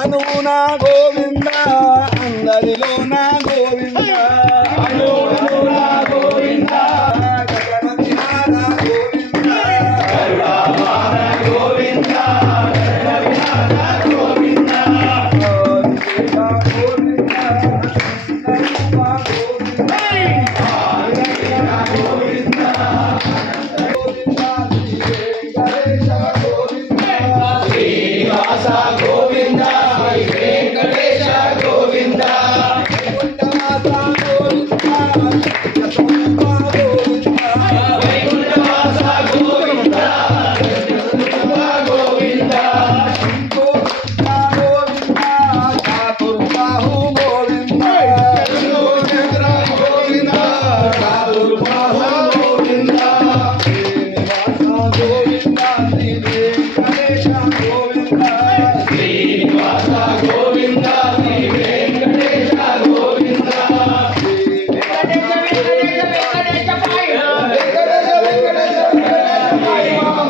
అనువున గోవింద అందరిలో నా గోవింద అనువున గోవింద గగనవిహార గోవింద గరుడావాహన గోవింద గరుడవిహార గోవింద గోవింద శ్రీనివాస గోవింద వెంకటేశ గోవింద వైకుంఠవాస గోవింద గోవింద చాతుర్బాహు గోవింద చంద్ర గోవింద చాతుర్బాహు గోవింద శ్రీనివాస గోవింద శ్రీనివాస గోవింద శ్రీ వెంకటేశ గోవింద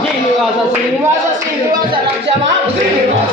శ్రీనివాస శ్రీనివాస శ్రీనివాస రక్షమా శ్రీనివాస